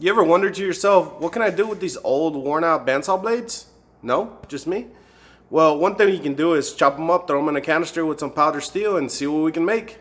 You ever wondered to yourself, what can I do with these old worn out bandsaw blades? No? Just me? Well, one thing you can do is chop them up, throw them in a canister with some powdered steel and see what we can make.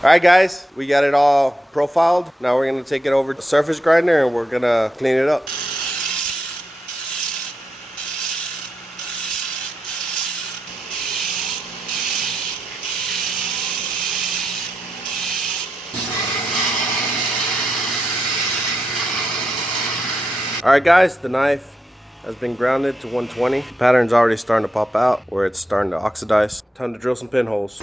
Alright guys, we got it all profiled. Now we're going to take it over to the surface grinder and we're going to clean it up. Alright guys, the knife has been grounded to 120. The pattern's already starting to pop out where it's starting to oxidize. Time to drill some pinholes.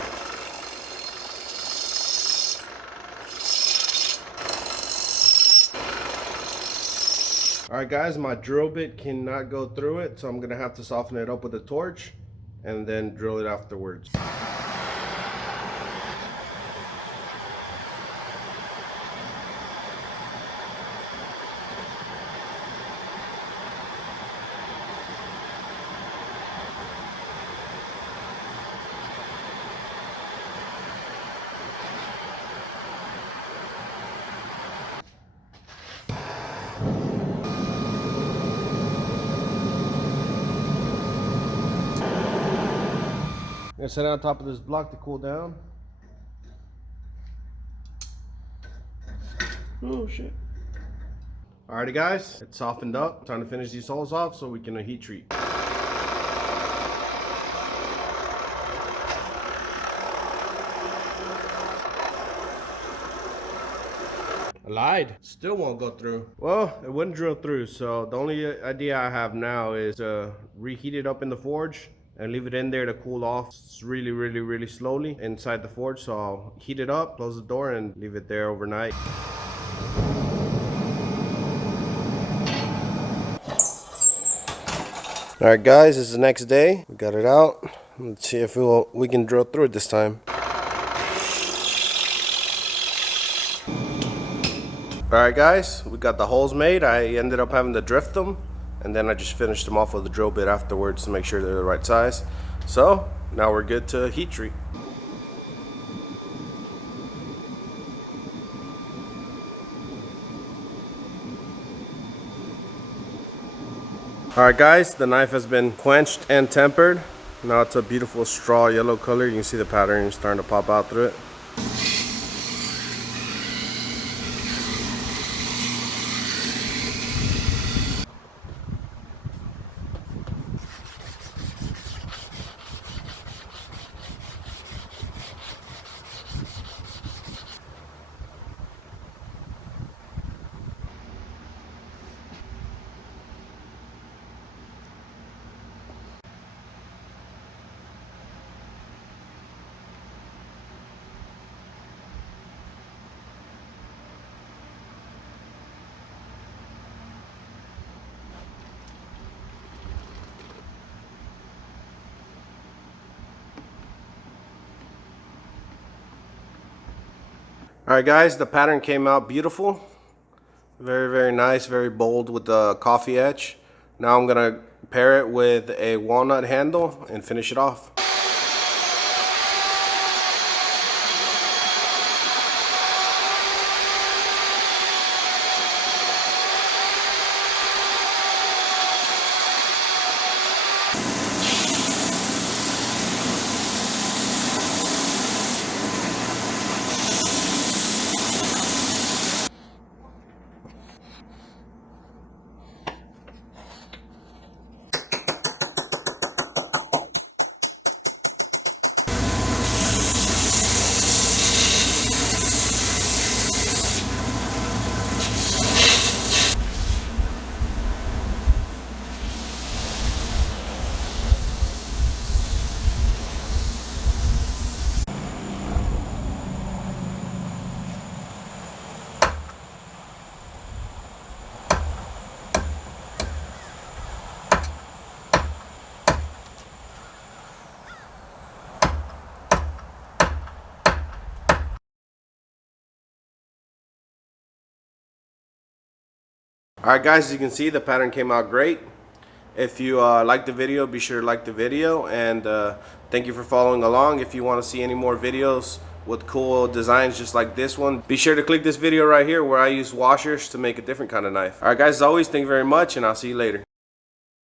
Alright guys, my drill bit cannot go through it, so I'm going to have to soften it up with a torch and then drill it afterwards. I'm gonna set it on top of this block to cool down. Oh shit. Alrighty guys, it's softened up. Time to finish these holes off so we can heat treat. I lied. Still won't go through. Well, it wouldn't drill through, so the only idea I have now is to reheat it up in the forge and leave it in there to cool off really slowly inside the forge. So I'll heat it up, close the door, and leave it there overnight. All right, guys, this is the next day. We got it out. Let's see if we can drill through it this time. All right, guys, we got the holes made. I ended up having to drift them, and then I just finished them off with a drill bit afterwards to make sure they're the right size. So now we're good to heat treat. Alright guys, the knife has been quenched and tempered. Now it's a beautiful straw yellow color. You can see the pattern starting to pop out through it. Alright guys, the pattern came out beautiful. Very, very nice, very bold with the coffee edge. Now I'm gonna pair it with a walnut handle and finish it off. Alright guys, as you can see, the pattern came out great. If you liked the video, be sure to like the video, and thank you for following along. If you want to see any more videos with cool designs just like this one, be sure to click this video right here where I use washers to make a different kind of knife. Alright guys, as always, thank you very much, and I'll see you later.